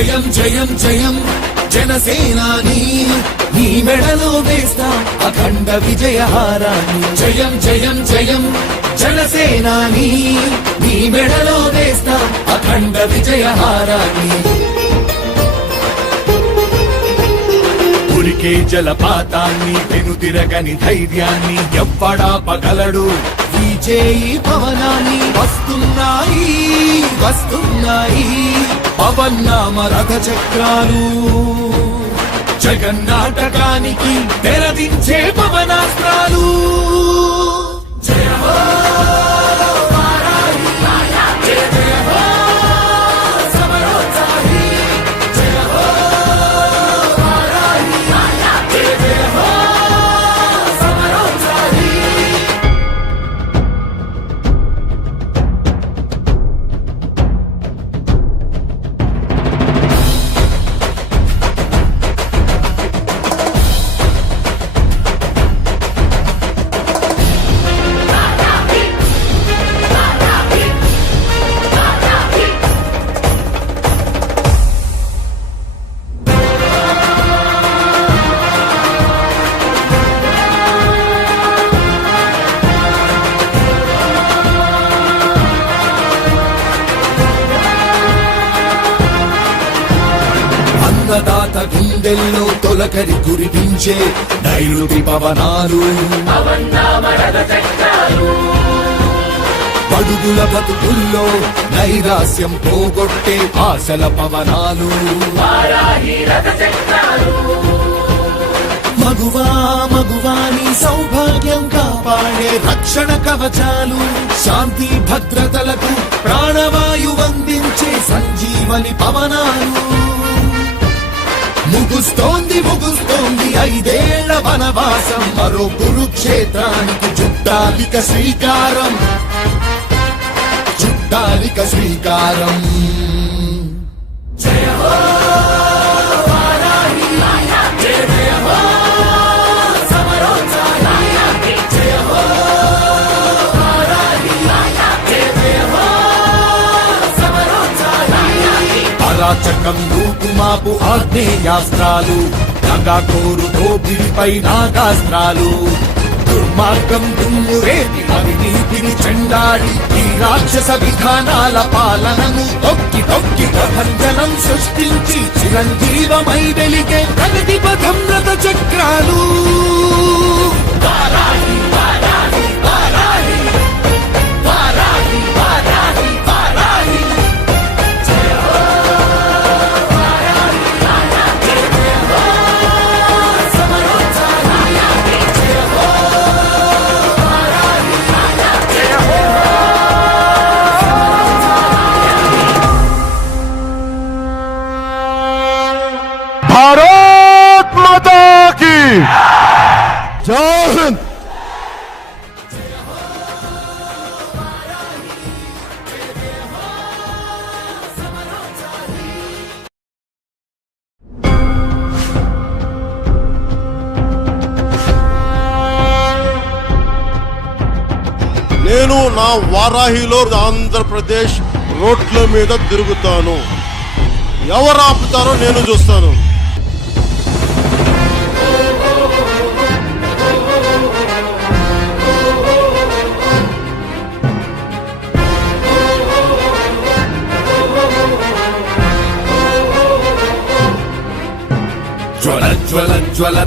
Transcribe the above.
జయం జయం జయం జనసేనాని నీ మెడలో వేస్తాం అఖండ విజయహారాన్ని జయం జయం జయం జనసేనాని నీ మెడలో వేస్తాం అఖండ విజయహారాన్ని ఉరికే జలపాతాన్ని వెనుతిరగని ధైర్యాన్ని ఎవ్వడాపగలడు విజయీ పవనాన్ని వస్తున్నాయి వస్తున్నాయి పవన్నామ రథ చక్రాలు జగన్నాటకానికి తెరదించే పవనాస్త్రాలు జయ హో వారాహి జయ జయ హో సమరోత్సాహి జయ హో వారాహి జయ జయ హో సమరోత్సాహి అన్నదాత గుండెల్లో తొలకరి కురిపించే నైరుతి పవనాలు పడుగుల బతుకుల్లో నైరాస్యం పోగొట్టే ఆశల పవనాలు మగువా మగువాని సౌభాగ్యం కాపాడే రక్షణ కవచాలు శాంతి భద్రతలకు ప్రాణవాయువందించే సంజీవని పవనాలు ముగుస్తోంది ముగుస్తోంది 5 ఏళ్ల వనవాసం మరో కురుక్షేత్రానికి చుట్టాలిక శ్రీకారం చుట్టాలిక శ్రీకారం జయ హో వారాహి జయ జయ హో సమరోత్సాహి జయ హో వారాహి జయ జయ హో సమరోత్సాహి అరాచకం రూపుమాపు ఆగ్నేయాస్త్రాలు నగాకోరు దోపిడిపై నాగాస్త్రాలు దుర్మార్గం దుమ్ము రేపి అవినీతిని చెండాడి ఈ రాక్షస విధానాల పాలనను తొక్కి తొక్కి ప్రభంజనం సృష్టించి చిరంజీవమై వెలిగే ప్రగతి పథం రథ చక్రాలు వారాహి వారాహి వారాహి వారాహి వారాహి వారాహి జయ హో వారాహి జయ జయ హో సమరోత్సాహి జయ హో వారాహి జయ హో भारत माता की जय हिंद। నేను నా వారాహిలో ఆంధ్రప్రదేశ్ రోడ్ల మీద తిరుగుతాను. ఎవరు ఆపుతారో నేను చూస్తాను. జ్వల జ్వల జ్వల